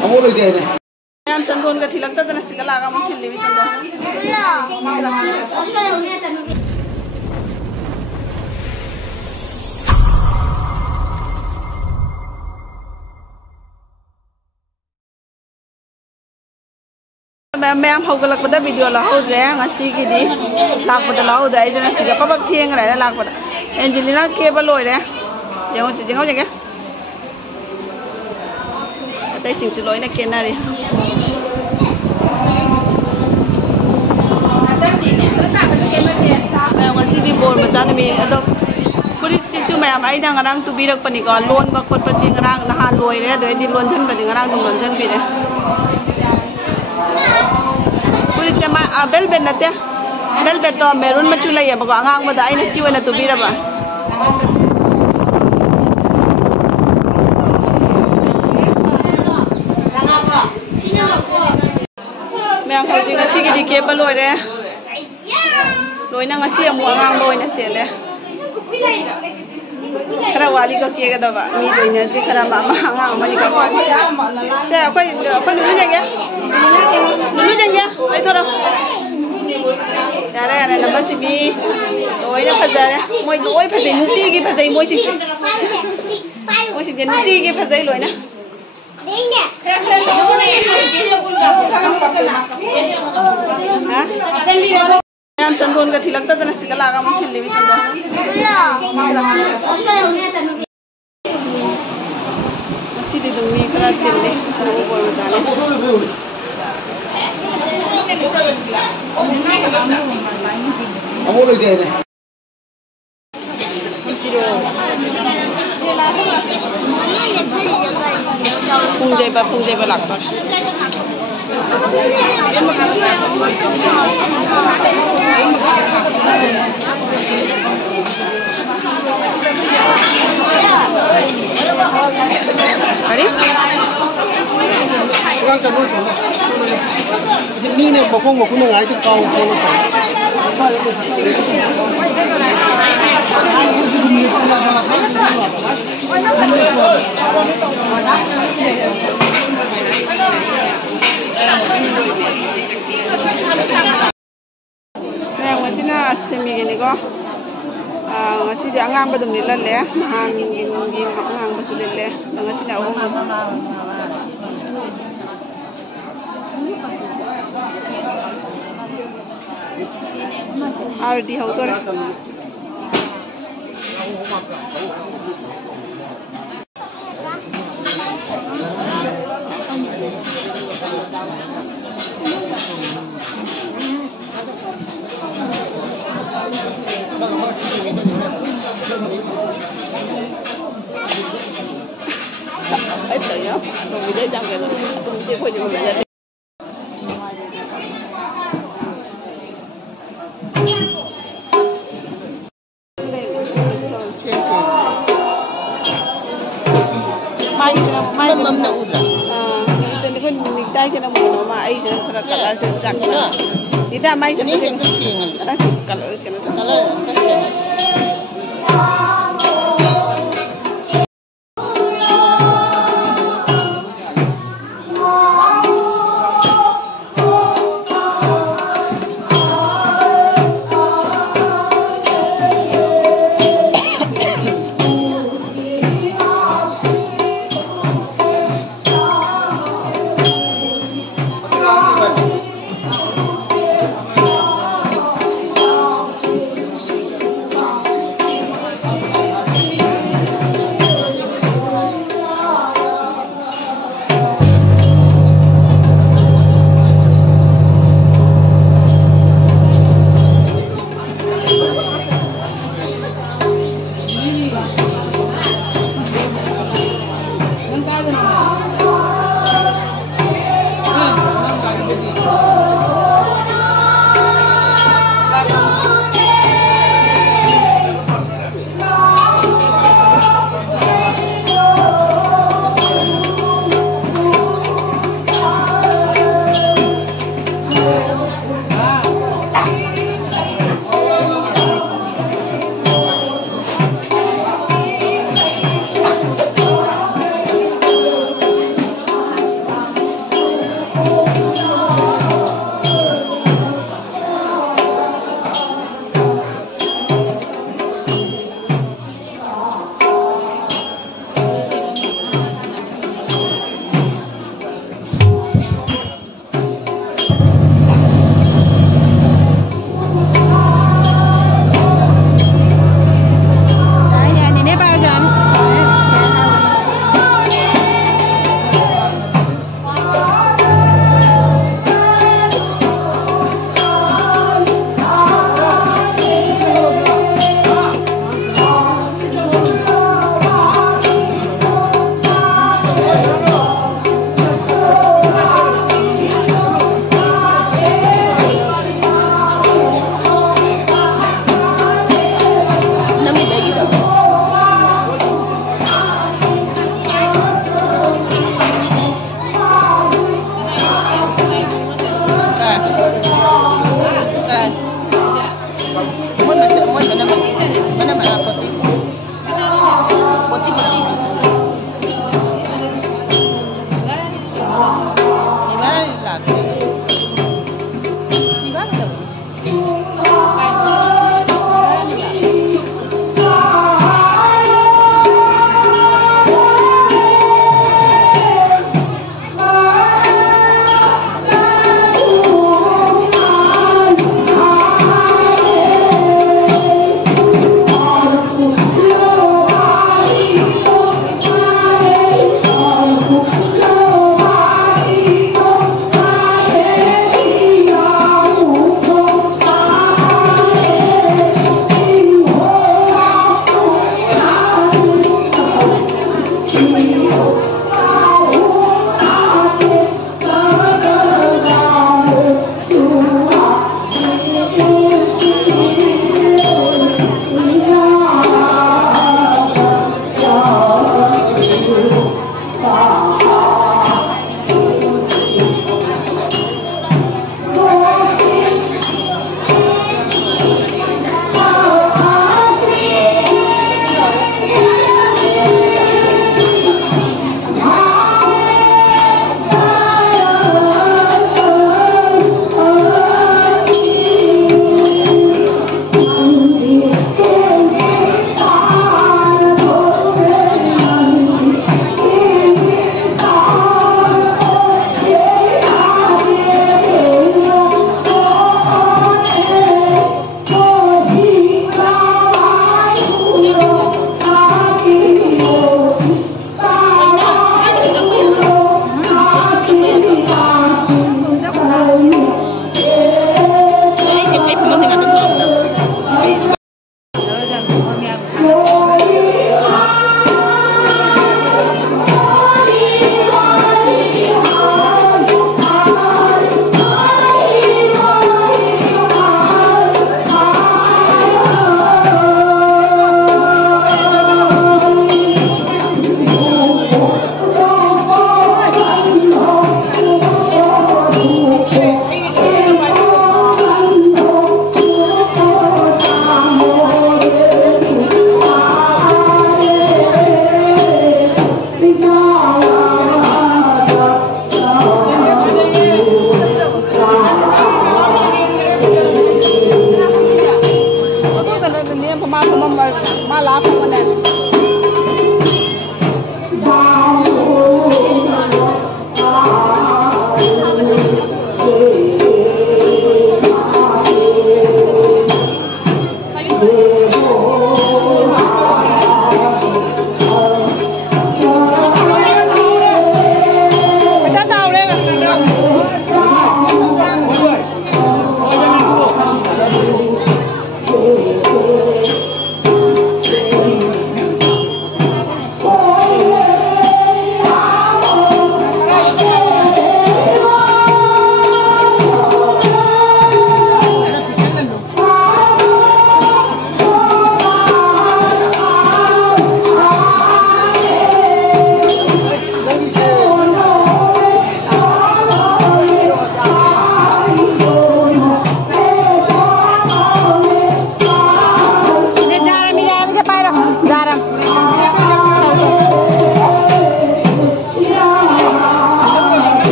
Amo lagi ni. Yang cendon ke tilak tu nasi kelak kamu kili bi cendon. Memang hau kelak pada video lah hau deh ngasih gini lak pada lau deh itu nasi kelak apa tiang lah lak pada. Angelina kebal loy deh. Jangan cuci kau jaga. Tapi sing cuci loy nak kena ni. Ngasih di bawah macam ni atau kulit sisu macam ay dah ngarang tu birak panikal loan bakot pacing ngarang nahan loy deh. Doi di lonjan panik ngarang tu lonjan pi deh. Kulit siapa velvet nanti ya, velvet tu merun macam lagi ya, bagai angang muda ini siwa na tu bira ba. Memang kau jika sih kita kebal loy deh, loy na ngasih yang muang loy na sih deh. Karena wali kau kaya kata ba, ni loy na jadi karena mama angang mani kau. Saya apa dulu jaga? Dulu jaga, ayo thora. Cara yang nama si bi, loy na pasal, moi loy pasal nuti ki pasal moi sih, moi sih nuti ki pasal loy na. Yang cendon ke tilak tu nasi kelak kamu kili bi cendon. Nasi di dumi kerat kili, senang buat masalah. Amo lagi ni. Pungjai ba lakbar. Hari? Orang cakap ni ni bokong bokong ngai tu kau kau. Masih na astemi gini ko, masih dia angang badum nila le, angang angang basulil le, masih na umum. Aldi hau tu. Itu ya, tunggu dia jangan tunggu dia kau jangan jadi. Mai mắm nấu rồi. Itu ni pun nikah je nak buat nama ai je nak kalau sejak. Tidak mai je ni kalau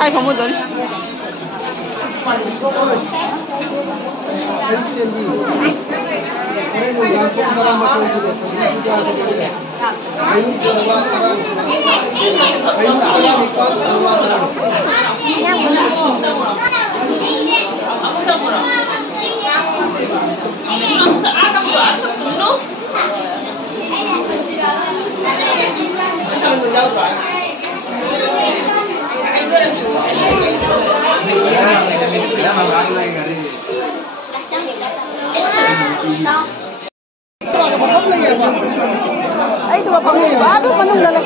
Ai không muốn dẫn. Ay, dua pang aduh, manong lalak.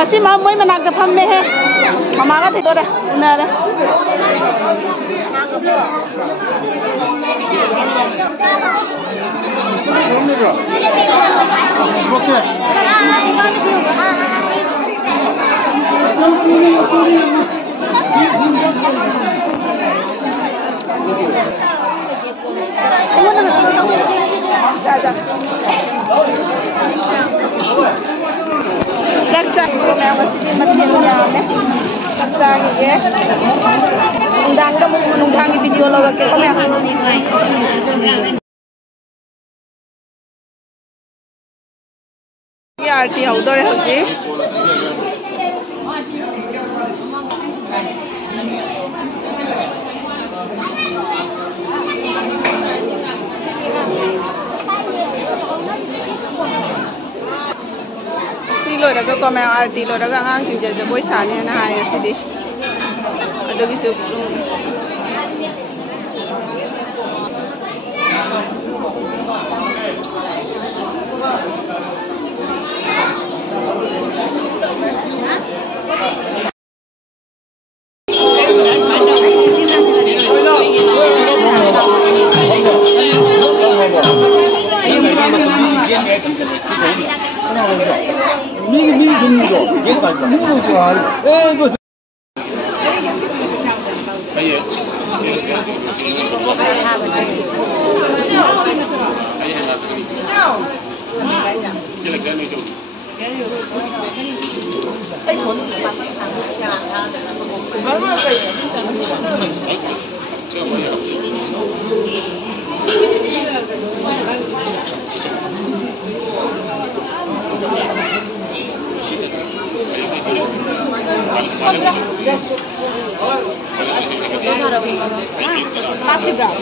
Kasi mamoy managdapam me he. Mamagat ito dah. Una dah. Cak yang masih di materialnya, cak ya. Undang kamu menunggangi video lo ke kami akan ya arti outdoor है जी lôi ra cái con mèo đi lôi ra cái ngang chừng giờ buổi sáng này nó hay gì đi ở đây cái sự 미기 금이죠. 얘가 너무 좋아요. 에이고. 아예. Tapi berapa?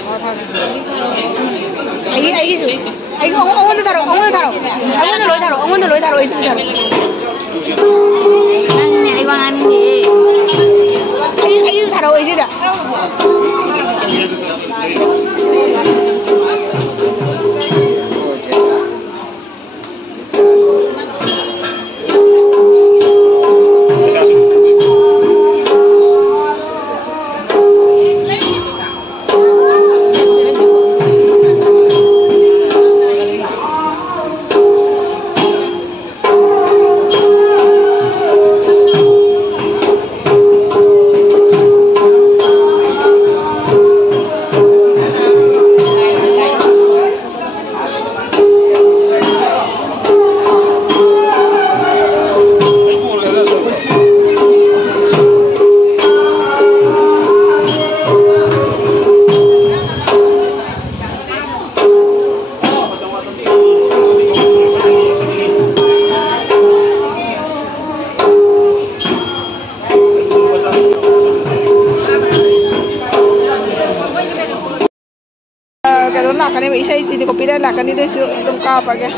Ayo, orang taruh, itu taruh. Nangnya iwangan ini. Ayo taruh itu dah. lakkaneba isai-sidi copyright lakkani desu dum kaapage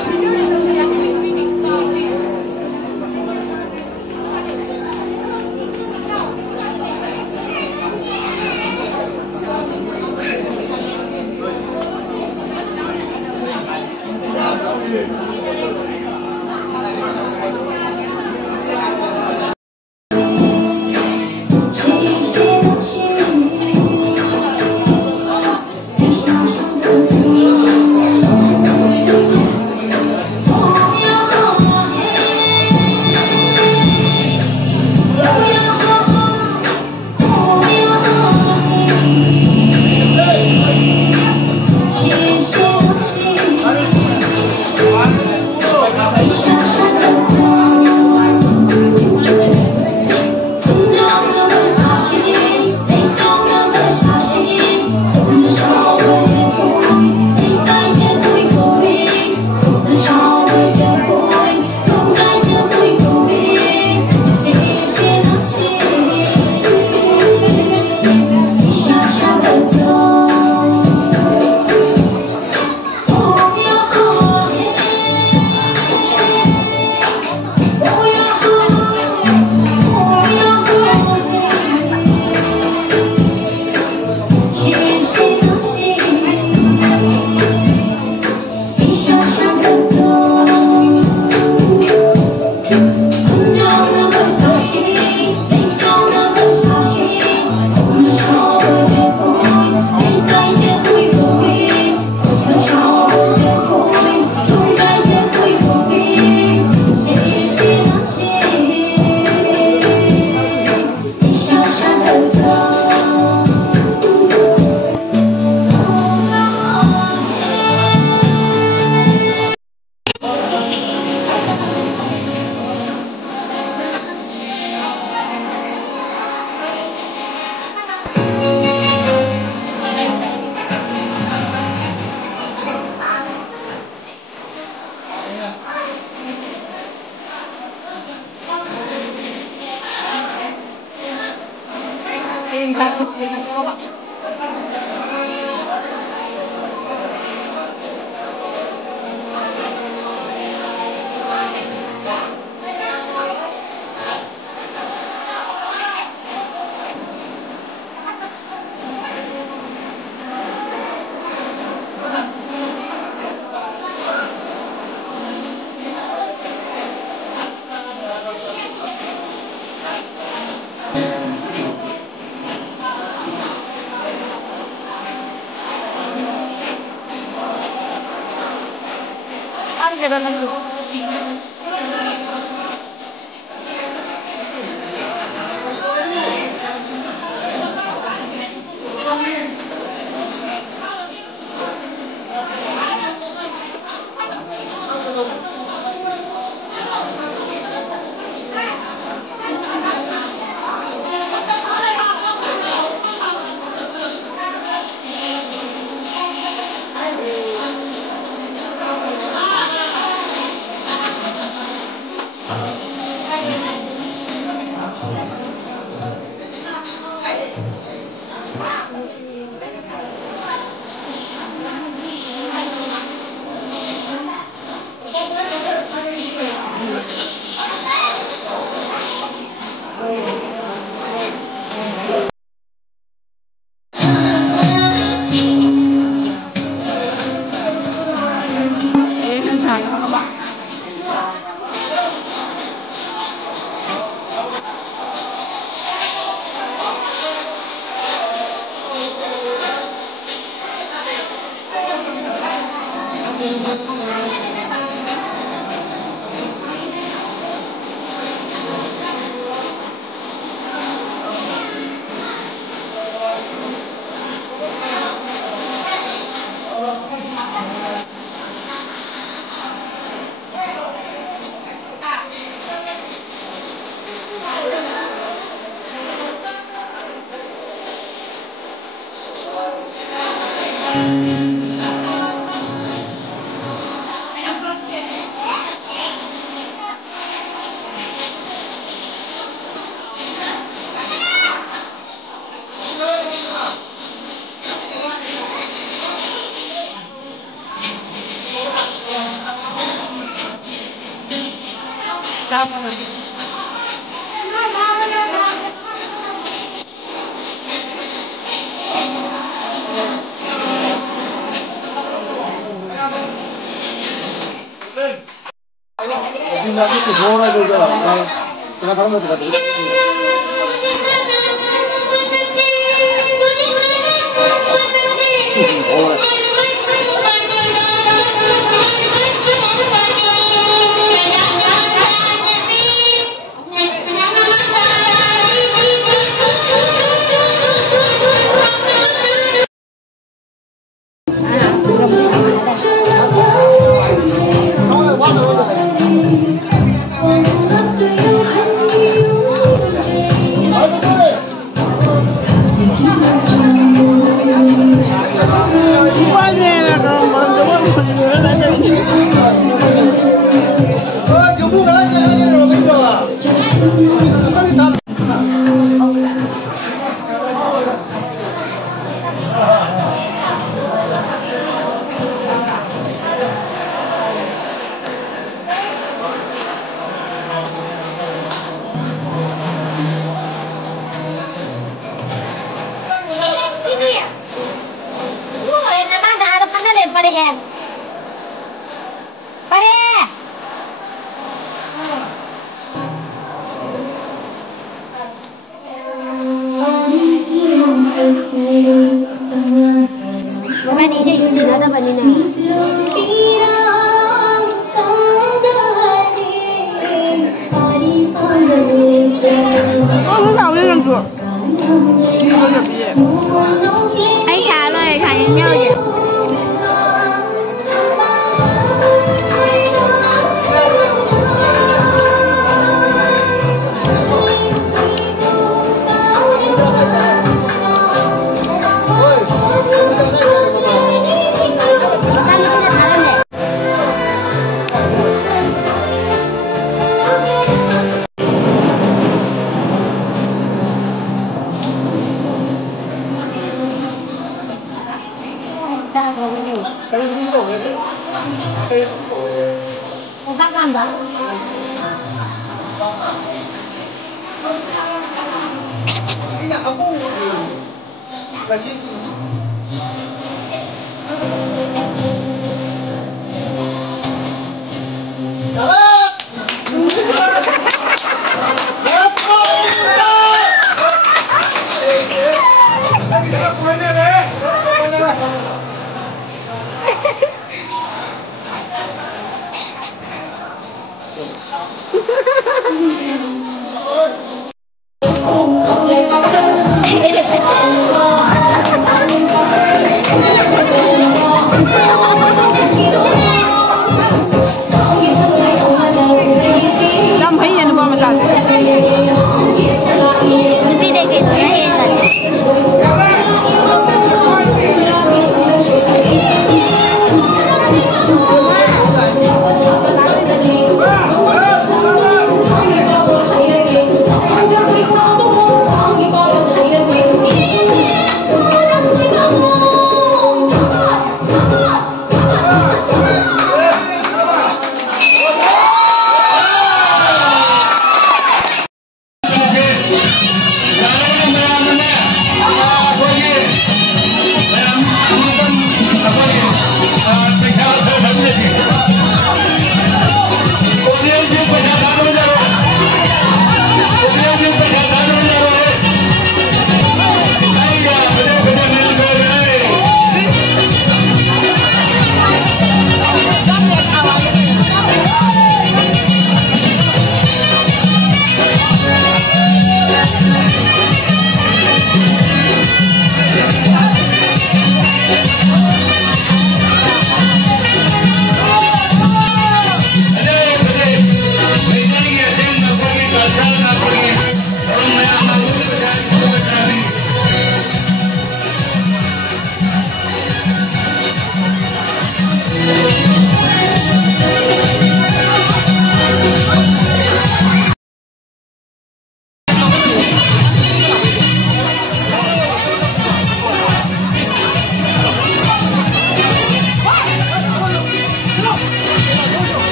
Sama. Nanti kedua juga, tengah tahun itu kan. Anh trả lời thành nhau vậy. Sao không cái gì? Cái gì cũng vậy đấy. Cái bác làm đó. Cái nhà không có là chi?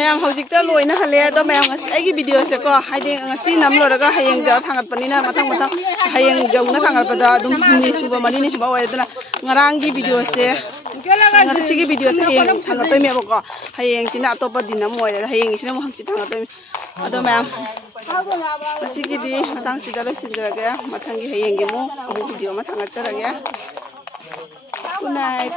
Ma'am हौजिकता लोइना हले तो मैम आइगी वीडियो से को हाइदे ngasi nam loraga hayeng ja thangat panina mathang mathang hayeng jongna thangat pada dum ni suba mani ni suba wa dana ngarang gi video se ꯉꯁꯤꯒꯤ ꯚꯤꯗꯤꯑꯣꯁꯦ ꯍꯌꯦꯡ ꯊꯥꯡꯒꯠꯇꯣꯏꯅꯦꯕꯀꯣ ꯍꯌꯦꯡꯁꯤꯅ ꯑꯇꯣꯞꯄ ꯗꯤꯟ ꯑꯃ ꯑꯣꯏꯔꯦ ꯍꯌꯦꯡꯁꯤꯅ ꯑꯃꯨꯛ ꯍꯪꯆꯤꯠ ꯊꯥꯡꯒꯠꯇꯣꯏꯅꯤ ꯑꯗꯣ ꯃꯌꯥꯝ ꯉꯁꯤꯒꯤꯗꯤ ꯃꯇꯥꯡꯁꯤꯗ ꯂꯣꯏꯁꯤꯟꯖꯔꯒꯦ ꯃꯊꯪꯒꯤ ꯍꯌꯦꯡꯒꯤ ꯑꯃꯨꯛ ꯚꯤꯗꯤꯑꯣ ꯑꯃ ꯊꯥꯡꯒꯠꯆꯔꯒꯦ ꯒꯨꯗ ꯅꯥꯏꯠ